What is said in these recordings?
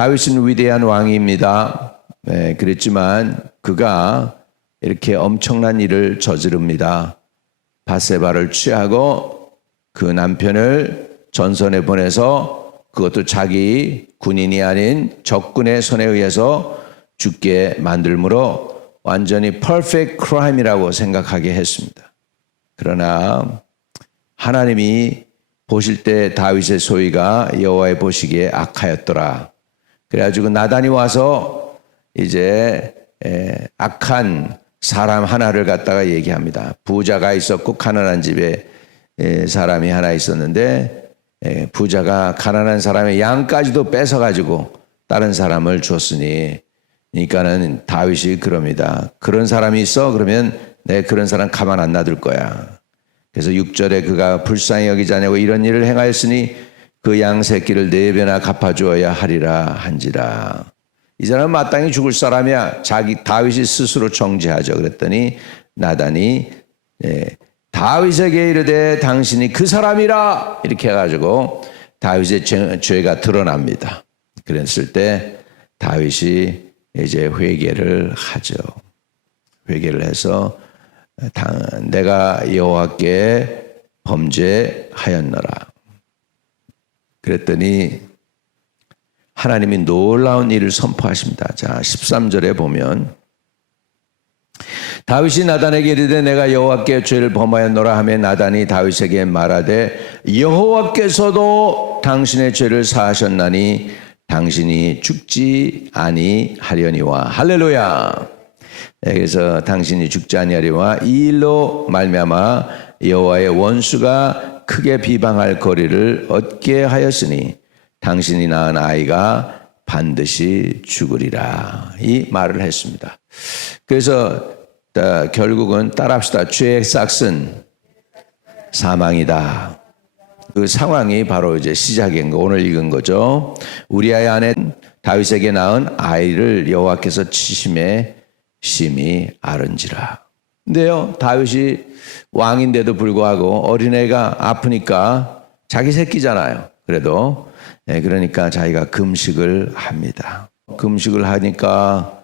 다윗은 위대한 왕입니다. 그랬지만 그가 이렇게 엄청난 일을 저지릅니다. 밧세바를 취하고 그 남편을 전선에 보내서 그것도 자기 군인이 아닌 적군의 손에 의해서 죽게 만들므로 완전히 퍼펙트 크라임이라고 생각하게 했습니다. 그러나 하나님이 보실 때 다윗의 소위가 여호와의 보시기에 악하였더라. 그래가지고 나단이 와서 이제 악한 사람 하나를 갖다가 얘기합니다. 부자가 있었고 가난한 집에 사람이 하나 있었는데 부자가 가난한 사람의 양까지도 뺏어가지고 다른 사람을 줬으니 그러니까는 다윗이 그럽니다. 그런 사람이 있어? 그러면 내 그런 사람 가만 안 놔둘 거야. 그래서 6절에 그가 불쌍히 여기지 아니하고 이런 일을 행하였으니 그 양 새끼를 4배나 갚아주어야 하리라 한지라. 이 사람은 마땅히 죽을 사람이야. 다윗이 스스로 정죄하죠. 그랬더니 나단이 다윗에게 이르되 당신이 그 사람이라 이렇게 해가지고 다윗의 죄가 드러납니다. 그랬을 때 다윗이 이제 회개를 하죠. 회개를 해서 내가 여호와께 범죄하였노라. 그랬더니 하나님이 놀라운 일을 선포하십니다. 자, 13절에 보면 다윗이 나단에게 이르되 내가 여호와께 죄를 범하였노라 하며 나단이 다윗에게 말하되 여호와께서도 당신의 죄를 사하셨나니 당신이 죽지 아니하려니와. 할렐루야. 그래서 당신이 죽지 아니하리와 이 일로 말미암아 여호와의 원수가 크게 비방할 거리를 얻게 하였으니 당신이 낳은 아이가 반드시 죽으리라. 이 말을 했습니다. 그래서 결국은 따라합시다. 죄의 싹은 사망이다. 그 상황이 바로 이제 시작인 거, 오늘 읽은 거죠. 우리아의 아내 다윗에게 낳은 아이를 여호와께서 치심에 심히 아른지라. 근데요, 다윗이 왕인데도 불구하고 어린애가 아프니까 자기 새끼잖아요. 그래도 그러니까 자기가 금식을 합니다. 금식을 하니까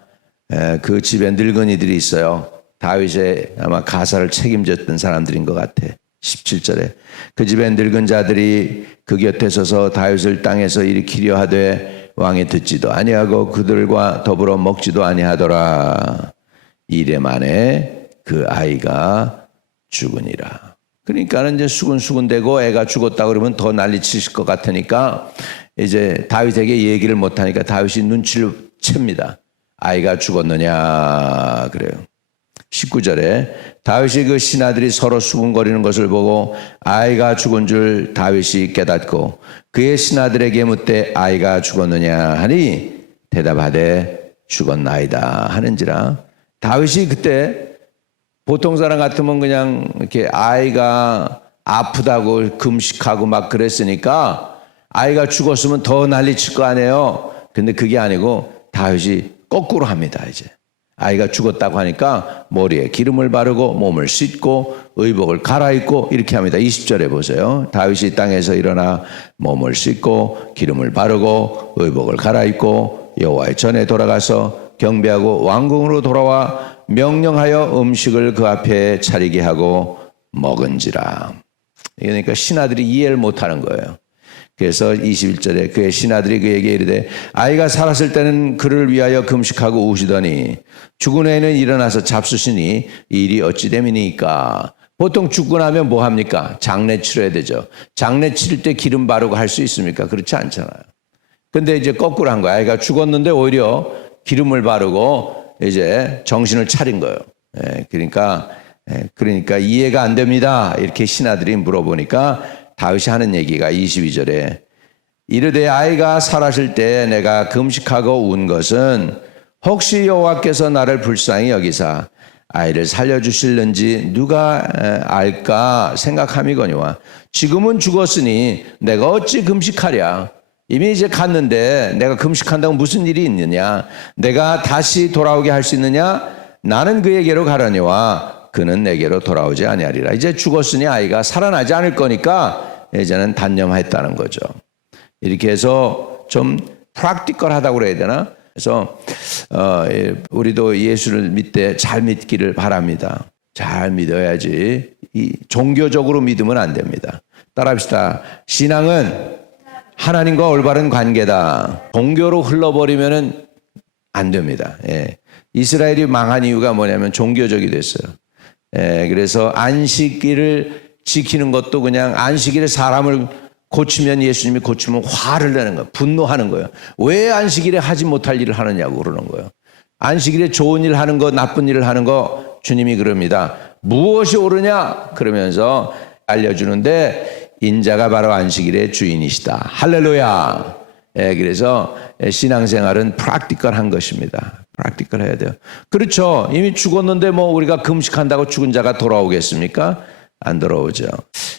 그 집에 늙은이들이 있어요. 다윗의 아마 가사를 책임졌던 사람들인 것 같아. 17절에 그 집에 늙은 자들이 그 곁에 서서 다윗을 땅에서 일으키려 하되 왕이 듣지도 아니하고 그들과 더불어 먹지도 아니하더라. 이래 만에 그 아이가 죽으니라. 그러니까는 이제 수근수근대고 애가 죽었다 그러면 더 난리치실 것 같으니까 이제 다윗에게 얘기를 못하니까 다윗이 눈치를 챕니다. 아이가 죽었느냐 그래요. 19절에 다윗이 그 신하들이 서로 수군거리는 것을 보고 아이가 죽은 줄 다윗이 깨닫고 그의 신하들에게 묻되 아이가 죽었느냐 하니 대답하되 죽었나이다 하는지라. 다윗이 그때 보통 사람 같으면 그냥 이렇게 아이가 아프다고 금식하고 막 그랬으니까 아이가 죽었으면 더 난리칠 거 아니에요. 근데 그게 아니고 다윗이 거꾸로 합니다. 이제 아이가 죽었다고 하니까 머리에 기름을 바르고 몸을 씻고 의복을 갈아입고 이렇게 합니다. 20절에 보세요. 다윗이 땅에서 일어나 몸을 씻고 기름을 바르고 의복을 갈아입고 여호와의 전에 돌아가서 경배하고 왕궁으로 돌아와 명령하여 음식을 그 앞에 차리게 하고 먹은지라. 그러니까 신하들이 이해를 못하는 거예요. 그래서 21절에 그의 신하들이 그에게 이르되 아이가 살았을 때는 그를 위하여 금식하고 우시더니 죽은 애는 일어나서 잡수시니 이 일이 어찌 됨이니까. 보통 죽고 나면 뭐 합니까? 장례 치러야 되죠. 장례 치를 때 기름 바르고 할 수 있습니까? 그렇지 않잖아요. 근데 이제 거꾸로 한 거야. 아이가 죽었는데 오히려 기름을 바르고 이제 정신을 차린 거예요. 그러니까 이해가 안 됩니다. 이렇게 신하들이 물어보니까 다윗이 하는 얘기가 22절에 이르되 아이가 살았을 때 내가 금식하고 운 것은 혹시 여호와께서 나를 불쌍히 여기사 아이를 살려주실는지 누가 알까 생각함이거니와 지금은 죽었으니 내가 어찌 금식하랴. 이미 이제 갔는데 내가 금식한다고 무슨 일이 있느냐. 내가 다시 돌아오게 할 수 있느냐. 나는 그에게로 가려니와 그는 내게로 돌아오지 아니하리라. 이제 죽었으니 아이가 살아나지 않을 거니까 이제는 단념했다는 거죠. 이렇게 해서 좀 프랙티컬하다고 그래야 되나? 그래서 우리도 예수를 믿되 잘 믿기를 바랍니다. 잘 믿어야지. 이 종교적으로 믿으면 안 됩니다. 따라합시다. 신앙은 하나님과 올바른 관계다. 종교로 흘러버리면은 안 됩니다. 예. 이스라엘이 망한 이유가 뭐냐면 종교적이 됐어요. 예. 그래서 안식일을 지키는 것도 그냥 안식일에 사람을 고치면 예수님이 고치면 화를 내는 거예요. 분노하는 거예요. 왜 안식일에 하지 못할 일을 하느냐고 그러는 거예요. 안식일에 좋은 일 하는 거, 나쁜 일을 하는 거 주님이 그럽니다. 무엇이 옳으냐? 그러면서 알려주는데 인자가 바로 안식일의 주인이시다. 할렐루야. 예, 그래서 신앙생활은 프랙티컬한 것입니다. 프랙티컬 해야 돼요. 그렇죠. 이미 죽었는데 뭐 우리가 금식한다고 죽은 자가 돌아오겠습니까? 안 돌아오죠.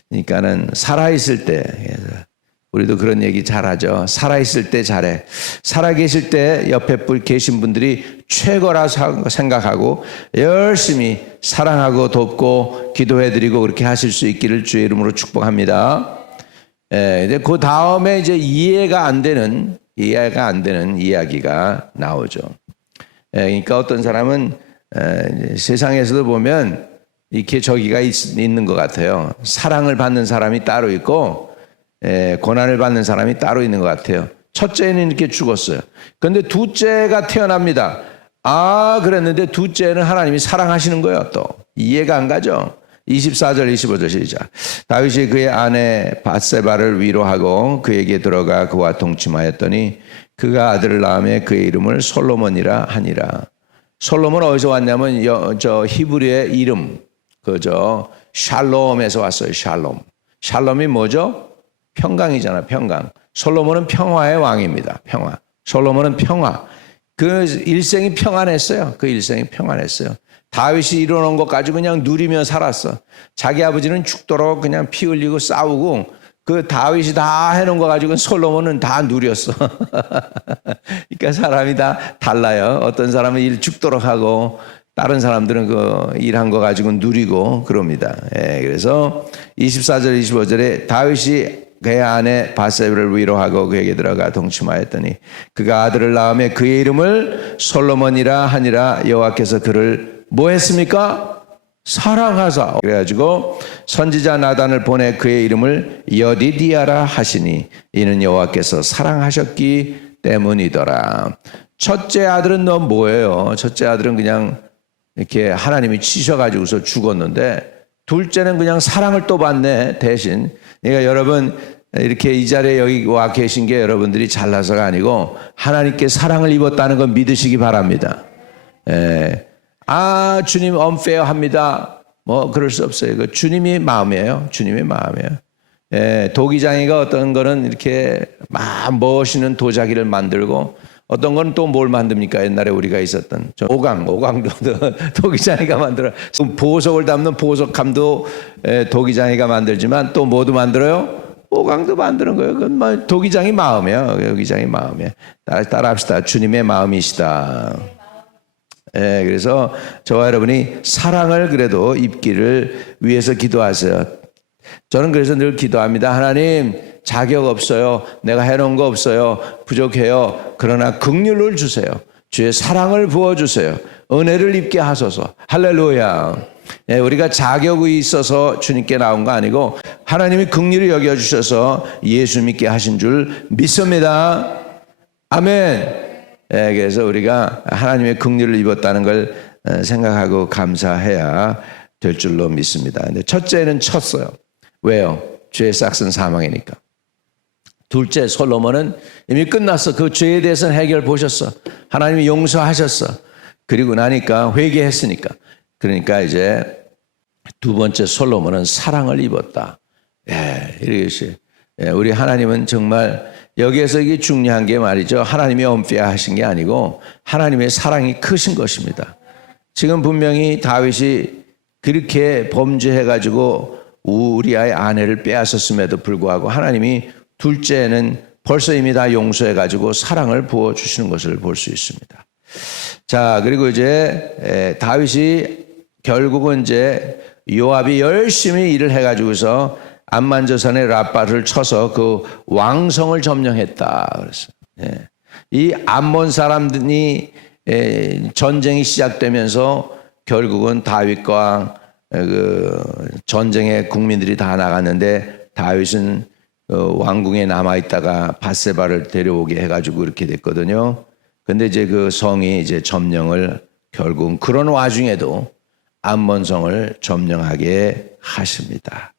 그러니까는 살아있을 때, 우리도 그런 얘기 잘하죠. 살아있을 때 잘해. 살아계실 때 옆에 계신 분들이 최고라 생각하고 열심히 사랑하고 돕고 기도해드리고 그렇게 하실 수 있기를 주의 이름으로 축복합니다. 예, 그 다음에 이제 이해가 안 되는 이야기가 나오죠. 예, 그러니까 어떤 사람은 세상에서도 보면 이렇게 저기가 있는 것 같아요. 사랑을 받는 사람이 따로 있고 고난을 받는 사람이 따로 있는 것 같아요. 첫째는 이렇게 죽었어요. 그런데 둘째가 태어납니다. 아, 그랬는데 둘째는 하나님이 사랑하시는 거예요. 또 이해가 안 가죠. 24절 25절 시작. 다윗이 그의 아내 밧세바를 위로하고 그에게 들어가 그와 동침하였더니 그가 아들을 낳음에 그의 이름을 솔로몬이라 하니라. 솔로몬은 어디서 왔냐면 저 히브리의 이름 그저 샬롬에서 왔어요. 샬롬이 뭐죠? 평강이잖아. 평강. 솔로몬은 평화의 왕입니다. 평화. 솔로몬은 평화. 그 일생이 평안했어요. 그 일생이 평안했어요. 다윗이 이뤄놓은 것 가지고 그냥 누리며 살았어. 자기 아버지는 죽도록 그냥 피 흘리고 싸우고 그 다윗이 다 해놓은 거 가지고 솔로몬은 다 누렸어. 그러니까 사람이 다 달라요. 어떤 사람은 일 죽도록 하고 다른 사람들은 그 일한 거 가지고 누리고 그럽니다. 예, 그래서 24절 25절에 다윗이 그의 아내 밧세바를 위로하고 그에게 들어가 동침하였더니 그가 아들을 낳음에 그의 이름을 솔로몬이라 하니라. 여호와께서 그를 뭐 했습니까? 사랑하사. 그래가지고 선지자 나단을 보내 그의 이름을 여디디아라 하시니 이는 여호와께서 사랑하셨기 때문이더라. 첫째 아들은 너 뭐예요? 첫째 아들은 그냥 이렇게 하나님이 치셔가지고서 죽었는데 둘째는 그냥 사랑을 또 받네 대신. 그러니까 여러분 이렇게 이 자리에 여기 와 계신 게 여러분들이 잘나서가 아니고 하나님께 사랑을 입었다는 건 믿으시기 바랍니다. 예. 아 주님 unfair합니다. 뭐 그럴 수 없어요. 그 주님이 마음이에요. 주님의 마음이에요. 예. 도기장이가 어떤 거는 이렇게 막 멋있는 도자기를 만들고 어떤 건 또 뭘 만듭니까? 옛날에 우리가 있었던 오강도 도기장이가 만들어. 보석을 담는 보석함도 도기장이가 만들지만 또 뭐도 만들어요? 오강도 만드는 거예요. 그건 도기장이 마음이에요. 도기장이 마음이에요. 따라합시다. 주님의 마음이시다. 예, 그래서 저와 여러분이 사랑을 그래도 입기를 위해서 기도하세요. 저는 그래서 늘 기도합니다. 하나님 자격 없어요. 내가 해놓은 거 없어요. 부족해요. 그러나 긍휼을 주세요. 주의 사랑을 부어주세요. 은혜를 입게 하소서. 할렐루야. 예, 우리가 자격이 있어서 주님께 나온 거 아니고 하나님이 긍휼히 여겨주셔서 예수 믿게 하신 줄 믿습니다. 아멘. 예, 그래서 우리가 하나님의 긍휼을 입었다는 걸 생각하고 감사해야 될 줄로 믿습니다. 근데 첫째는 쳤어요. 왜요? 죄의 싹은 사망이니까. 둘째 솔로몬은 이미 끝났어. 그 죄에 대해서는 해결 보셨어. 하나님이 용서하셨어. 그리고 나니까 회개했으니까. 그러니까 이제 두 번째 솔로몬은 사랑을 입었다. 예, 이것이. 예, 우리 하나님은 정말 여기에서 이게 중요한 게 말이죠. 하나님이 엄폐하신 게 아니고 하나님의 사랑이 크신 것입니다. 지금 분명히 다윗이 그렇게 범죄해가지고 우리아의 아내를 빼앗았음에도 불구하고 하나님이 둘째는 벌써 이미 다 용서해가지고 사랑을 부어주시는 것을 볼 수 있습니다. 자, 그리고 이제 다윗이 결국은 이제 요압이 열심히 일을 해가지고서 암만저산의 라빠를 쳐서 그 왕성을 점령했다. 그랬어요. 예. 이 암몬 사람들이 전쟁이 시작되면서 결국은 다윗과 그 전쟁에 국민들이 다 나갔는데 다윗은 왕궁에 남아 있다가 밧세바를 데려오게 해가지고 그렇게 됐거든요. 근데 이제 그 성이 이제 점령을 결국 그런 와중에도 암몬 성을 점령하게 하십니다.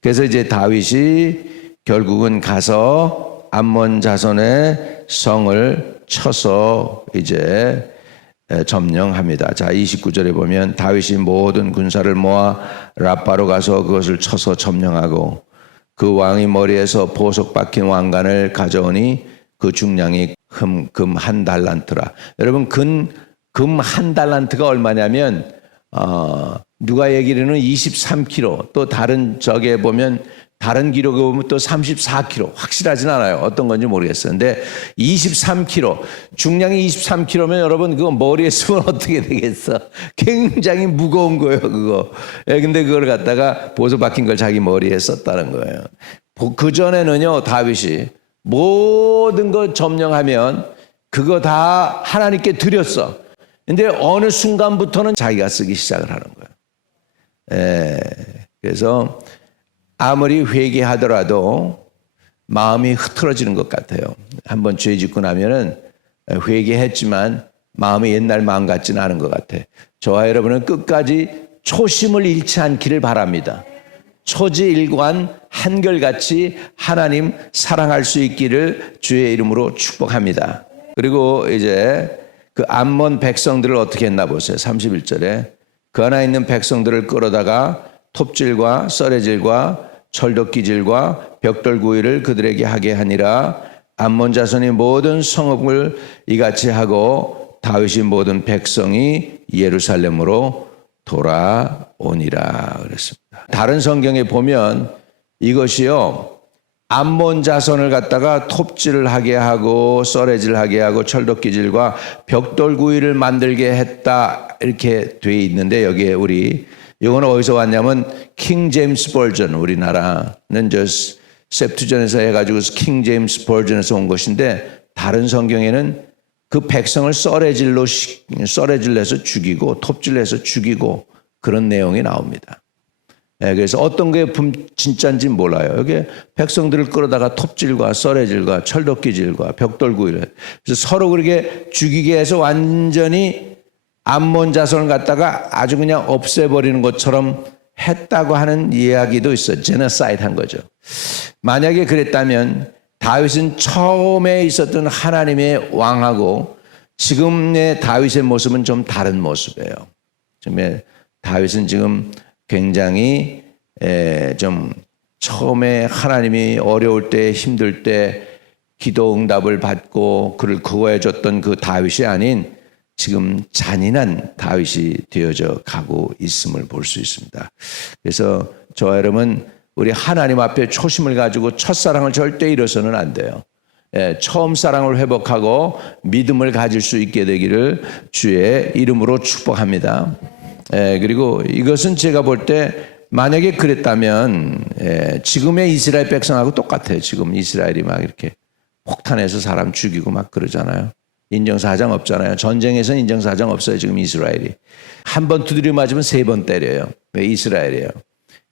그래서 이제 다윗이 결국은 가서 암몬 자손의 성을 쳐서 이제 점령합니다. 자, 29절에 보면 다윗이 모든 군사를 모아 라빠로 가서 그것을 쳐서 점령하고 그 왕의 머리에서 보석 박힌 왕관을 가져오니 그 중량이 금 한 달란트라. 여러분 금 한 달란트가 얼마냐면 누가 얘기로는 23kg, 또 다른 적에 보면 다른 기록에 보면 또 34kg, 확실하진 않아요. 어떤 건지 모르겠어요. 근데 23kg, 중량이 23kg면 여러분 그거 머리에 쓰면 어떻게 되겠어? 굉장히 무거운 거예요, 그거. 근데 그걸 갖다가 보석 박힌 걸 자기 머리에 썼다는 거예요. 그 전에는요, 다윗이 모든 거 점령하면 그거 다 하나님께 드렸어. 근데 어느 순간부터는 자기가 쓰기 시작을 하는 거예요. 그래서 아무리 회개하더라도 마음이 흐트러지는 것 같아요. 한번 죄 짓고 나면은 회개했지만 마음이 옛날 마음 같지는 않은 것 같아. 저와 여러분은 끝까지 초심을 잃지 않기를 바랍니다. 초지일관 한결같이 하나님 사랑할 수 있기를 주의 이름으로 축복합니다. 그리고 이제 그 암몬 백성들을 어떻게 했나 보세요. 31절에 그 안에 있는 백성들을 끌어다가 톱질과 썰애질과 철도끼질과 벽돌구이를 그들에게 하게 하니라. 암몬 자손이 모든 성읍을 이같이 하고 다윗이 모든 백성이 예루살렘으로 돌아오니라 그랬습니다. 다른 성경에 보면 이것이요, 암몬 자손을 갖다가 톱질을 하게 하고 썰애질을 하게 하고 철도끼질과 벽돌구이를 만들게 했다 이렇게 돼 있는데, 여기에 이거는 어디서 왔냐면 킹 제임스 버전, 우리나라는 저 셉투전에서 해가지고 킹 제임스 버전에서 온 것인데, 다른 성경에는 그 백성을 썰애질로 해서 죽이고 톱질로 해서 죽이고 그런 내용이 나옵니다. 그래서 어떤 게 진짜인지 몰라요. 여기 백성들을 끌어다가 톱질과 썰애질과 철도끼질과 벽돌구이를, 그래서 서로 그렇게 죽이게 해서 완전히 암몬 자손을 갖다가 아주 그냥 없애버리는 것처럼 했다고 하는 이야기도 있어요. 제너사이드 한 거죠. 만약에 그랬다면 다윗은 처음에 있었던 하나님의 왕하고 지금의 다윗의 모습은 좀 다른 모습이에요. 지금의 다윗은 지금 굉장히 좀 처음에 하나님이 어려울 때 힘들 때 기도 응답을 받고 그를 구해 줬던 그 다윗이 아닌 지금 잔인한 다윗이 되어져 가고 있음을 볼 수 있습니다. 그래서 저와 여러분, 우리 하나님 앞에 초심을 가지고 첫사랑을 절대 잃어서는 안 돼요. 처음 사랑을 회복하고 믿음을 가질 수 있게 되기를 주의 이름으로 축복합니다. 그리고 이것은 제가 볼 때 만약에 그랬다면 지금의 이스라엘 백성하고 똑같아요. 지금 이스라엘이 막 이렇게 폭탄에서 사람 죽이고 막 그러잖아요. 인정사정 없잖아요. 전쟁에서는 인정사정 없어요. 지금 이스라엘이. 한 번 두드려 맞으면 3번 때려요. 왜? 이스라엘이에요.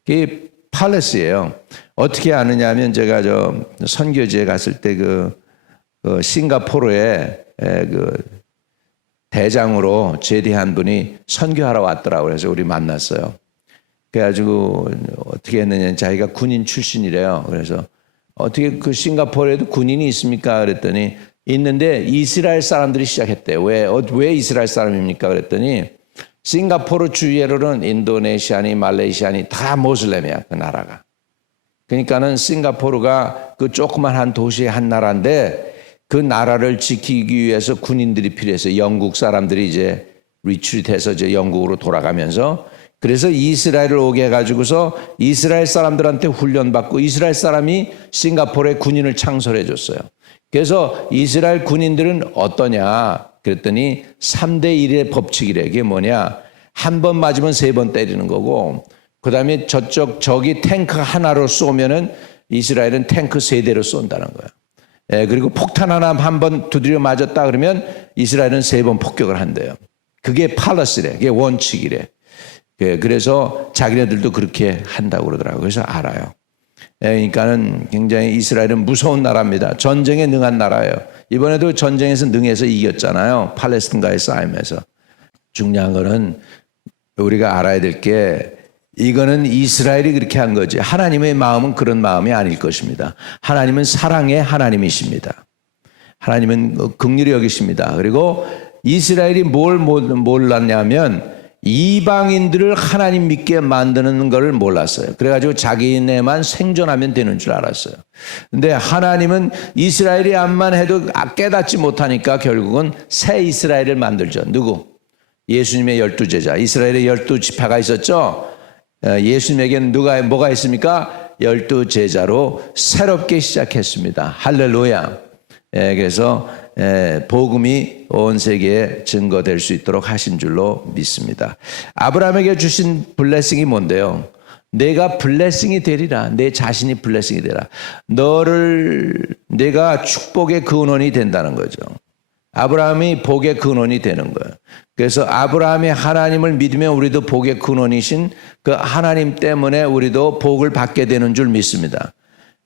그게 팔레스예요. 어떻게 아느냐 하면 제가 저 선교지에 갔을 때 그 싱가포르에 그 대장으로 제대한 분이 선교하러 왔더라고요. 그래서 우리 만났어요. 그래가지고 어떻게 했느냐, 자기가 군인 출신이래요. 그래서 어떻게 그 싱가포르에도 군인이 있습니까? 그랬더니 있는데 이스라엘 사람들이 시작했대요. 왜 이스라엘 사람입니까? 그랬더니 싱가포르 주위로는 인도네시아니 말레이시아니 다 모슬렘이야, 그 나라가. 그러니까는 싱가포르가 그 조그만 한 도시의 한 나라인데 그 나라를 지키기 위해서 군인들이 필요해서 영국 사람들이 이제 리트리트해서 이제 영국으로 돌아가면서, 그래서 이스라엘을 오게 해가지고서 이스라엘 사람들한테 훈련받고 이스라엘 사람이 싱가포르에 군인을 창설해 줬어요. 그래서 이스라엘 군인들은 어떠냐 그랬더니 3대1의 법칙이래. 그게 뭐냐, 한 번 맞으면 3번 때리는 거고, 그 다음에 저기 탱크 하나로 쏘면은 이스라엘은 탱크 3대로 쏜다는 거예요. 그리고 폭탄 하나 한 번 두드려 맞았다 그러면 이스라엘은 3번 폭격을 한대요. 그게 팔러스래. 그게 원칙이래. 그래서 자기네들도 그렇게 한다고 그러더라고요. 그래서 알아요. 그러니까는 굉장히 이스라엘은 무서운 나라입니다. 전쟁에 능한 나라예요. 이번에도 전쟁에서 능해서 이겼잖아요. 팔레스틴과의 싸움에서. 중요한 거는 우리가 알아야 될 게 이거는 이스라엘이 그렇게 한 거지. 하나님의 마음은 그런 마음이 아닐 것입니다. 하나님은 사랑의 하나님이십니다. 하나님은 긍휼히 여기십니다. 그리고 이스라엘이 뭘 몰랐냐면 이방인들을 하나님 믿게 만드는 걸 몰랐어요. 그래가지고 자기네만 생존하면 되는 줄 알았어요. 근데 하나님은 이스라엘이 암만 해도 깨닫지 못하니까 결국은 새 이스라엘을 만들죠. 누구? 예수님의 12제자. 이스라엘의 12지파가 있었죠. 예수님에게는 뭐가 있습니까? 12제자로 새롭게 시작했습니다. 할렐루야. 그래서 복음이 온 세계에 증거될 수 있도록 하신 줄로 믿습니다. 아브라함에게 주신 블레싱이 뭔데요? 내가 블레싱이 되리라. 내 자신이 블레싱이 되라. 내가 축복의 근원이 된다는 거죠. 아브라함이 복의 근원이 되는 거예요. 그래서 아브라함이 하나님을 믿으면 우리도 복의 근원이신 그 하나님 때문에 우리도 복을 받게 되는 줄 믿습니다.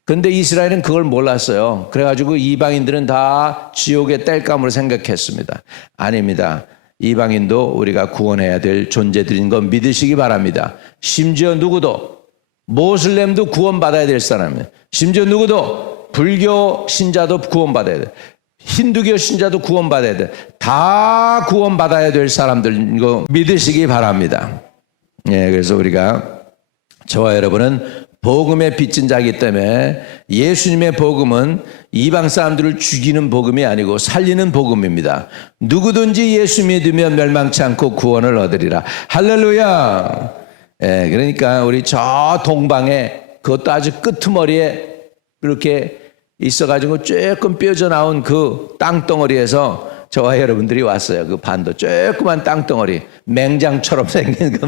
근데 이스라엘은 그걸 몰랐어요. 그래가지고 이방인들은 다 지옥의 땔감으로 생각했습니다. 아닙니다. 이방인도 우리가 구원해야 될 존재들인 건 믿으시기 바랍니다. 심지어 누구도 모슬렘도 구원받아야 될 사람이에요. 심지어 누구도 불교 신자도 구원받아야 돼요. 힌두교 신자도 구원받아야 돼. 다 구원받아야 될 사람들 이거 믿으시기 바랍니다. 그래서 우리가 저와 여러분은 복음의 빚진 자이기 때문에 예수님의 복음은 이방 사람들을 죽이는 복음이 아니고 살리는 복음입니다. 누구든지 예수 믿으면 멸망치 않고 구원을 얻으리라. 할렐루야. 그러니까 우리 저 동방에 그것도 아주 끄트머리에 이렇게 있어가지고 조금 뼈져 나온 그 땅덩어리에서 저와 여러분들이 왔어요. 그 반도 조그만 땅덩어리, 맹장처럼 생긴 그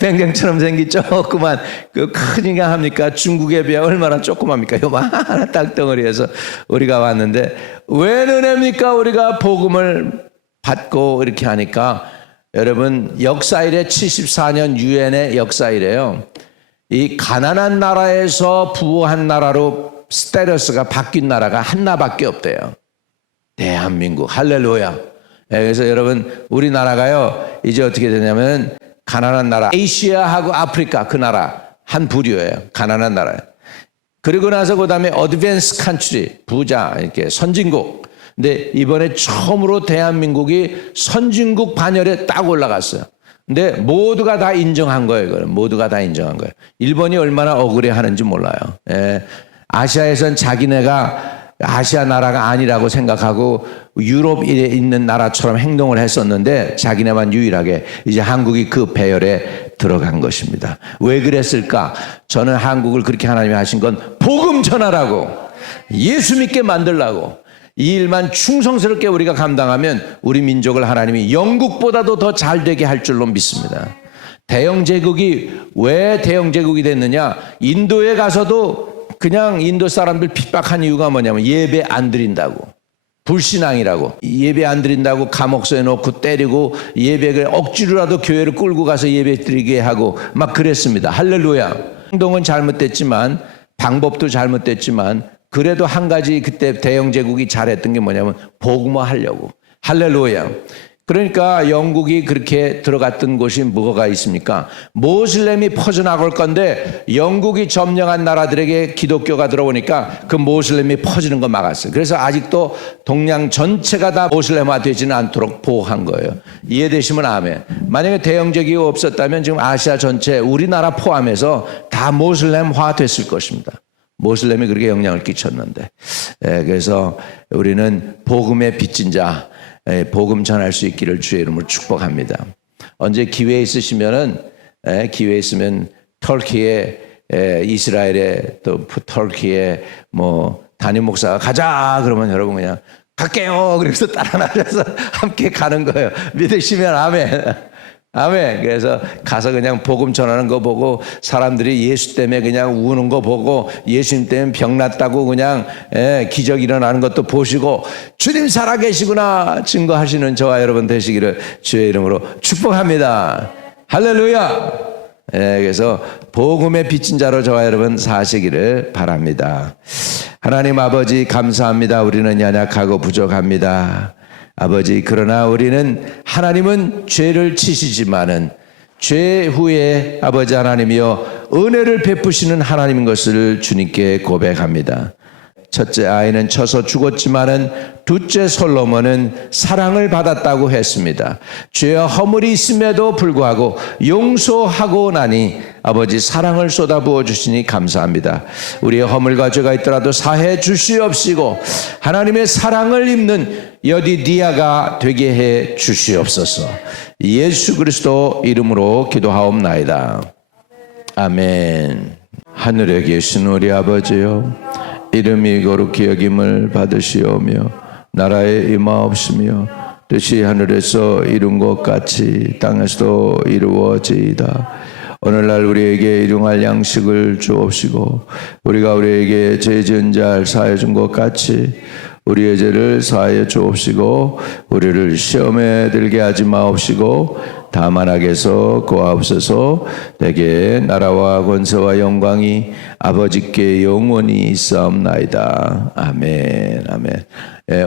맹장처럼 생긴 조그만 그 크니까 합니까? 중국에 비해 얼마나 조그맣니까? 요만한 땅덩어리에서 우리가 왔는데 왜 은혜입니까? 우리가 복음을 받고 이렇게 하니까 여러분 역사일에 74년 유엔의 역사일에요. 이 가난한 나라에서 부한 나라로 스테러스가 바뀐 나라가 하나밖에 없대요. 대한민국. 할렐루야. 그래서 여러분 우리나라가요 이제 어떻게 되냐면 가난한 나라 아시아하고 아프리카 그 나라 한 부류예요. 가난한 나라예요. 그리고 나서 그 다음에 어드밴스 컨트리 부자 이렇게 선진국. 근데 이번에 처음으로 대한민국이 선진국 반열에 딱 올라갔어요. 근데 모두가 다 인정한 거예요. 이거는 모두가 다 인정한 거예요. 일본이 얼마나 억울해하는지 몰라요. 아시아에선 자기네가 아시아 나라가 아니라고 생각하고 유럽에 있는 나라처럼 행동을 했었는데 자기네만 유일하게 이제 한국이 그 배열에 들어간 것입니다. 왜 그랬을까? 저는 한국을 그렇게 하나님이 하신 건 복음 전하라고 예수 믿게 만들라고 이 일만 충성스럽게 우리가 감당하면 우리 민족을 하나님이 영국보다도 더 잘 되게 할 줄로 믿습니다. 대영 제국이 왜 대영 제국이 됐느냐? 인도에 가서도 그냥 인도 사람들 핍박한 이유가 뭐냐면 예배 안 드린다고. 불신앙이라고. 예배 안 드린다고 감옥소에 놓고 때리고 예배를 억지로라도 교회를 끌고 가서 예배 드리게 하고 막 그랬습니다. 할렐루야. 행동은 잘못됐지만 방법도 잘못됐지만 그래도 한 가지 그때 대영 제국이 잘했던 게 뭐냐면 복음화 하려고. 할렐루야. 그러니까 영국이 그렇게 들어갔던 곳이 뭐가 있습니까? 모슬렘이 퍼져나갈 건데 영국이 점령한 나라들에게 기독교가 들어오니까 그 모슬렘이 퍼지는 거 막았어요. 그래서 아직도 동양 전체가 다 모슬렘화 되지는 않도록 보호한 거예요. 이해되시면 아멘. 만약에 대영제국이 없었다면 지금 아시아 전체 우리나라 포함해서 다 모슬렘화 됐을 것입니다. 모슬렘이 그렇게 영향을 끼쳤는데. 그래서 우리는 복음의 빚진 자 복음 전할 수 있기를 주의 이름으로 축복합니다. 언제 기회 있으시면은 기회 있으면 터키에 이스라엘에 또 터키에 뭐 담임 목사가 가자 그러면 여러분 그냥 갈게요. 그래서 따라 나가서 함께 가는 거예요. 믿으시면 아멘. 아멘. 그래서 가서 그냥 복음 전하는 거 보고 사람들이 예수 때문에 그냥 우는 거 보고 예수님 때문에 병 났다고 그냥 기적 일어나는 것도 보시고 주님 살아계시구나 증거하시는 저와 여러분 되시기를 주의 이름으로 축복합니다. 할렐루야. 그래서 복음의 빚진 자로 저와 여러분 사시기를 바랍니다. 하나님 아버지 감사합니다. 우리는 연약하고 부족합니다. 아버지 그러나 우리는 하나님은 죄를 치시지만은 죄 후에 아버지 하나님이여 은혜를 베푸시는 하나님인 것을 주님께 고백합니다. 첫째 아이는 쳐서 죽었지만은 둘째 솔로몬은 사랑을 받았다고 했습니다. 죄와 허물이 있음에도 불구하고 용서하고 나니 아버지 사랑을 쏟아부어 주시니 감사합니다. 우리의 허물과 죄가 있더라도 사해 주시옵시고 하나님의 사랑을 입는 여디디아가 되게 해 주시옵소서. 예수 그리스도 이름으로 기도하옵나이다. 아멘. 하늘에 계신 우리 아버지요, 이름이 거룩히 여김을 받으시오며 나라에 임하옵시며 뜻이 하늘에서 이룬 것 같이 땅에서도 이루어지이다. 오늘날 우리에게 일용할 양식을 주옵시고 우리가 우리에게 죄 지은 자를 사하여 준 것 같이 우리의 죄를 사하여 주옵시고 우리를 시험에 들게 하지 마옵시고 다만 악에서 구하옵소서. 내게 나라와 권세와 영광이 아버지께 영원히 있사옵나이다. 아멘. 아멘.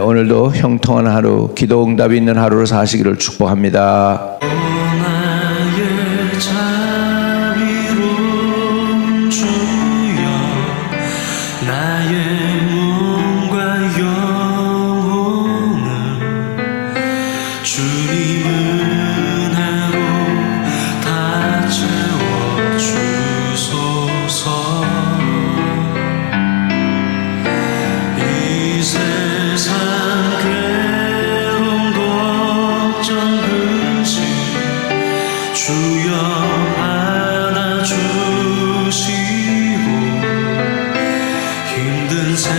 오늘도 형통한 하루, 기도 응답이 있는 하루로 사시기를 축복합니다. 힘든 세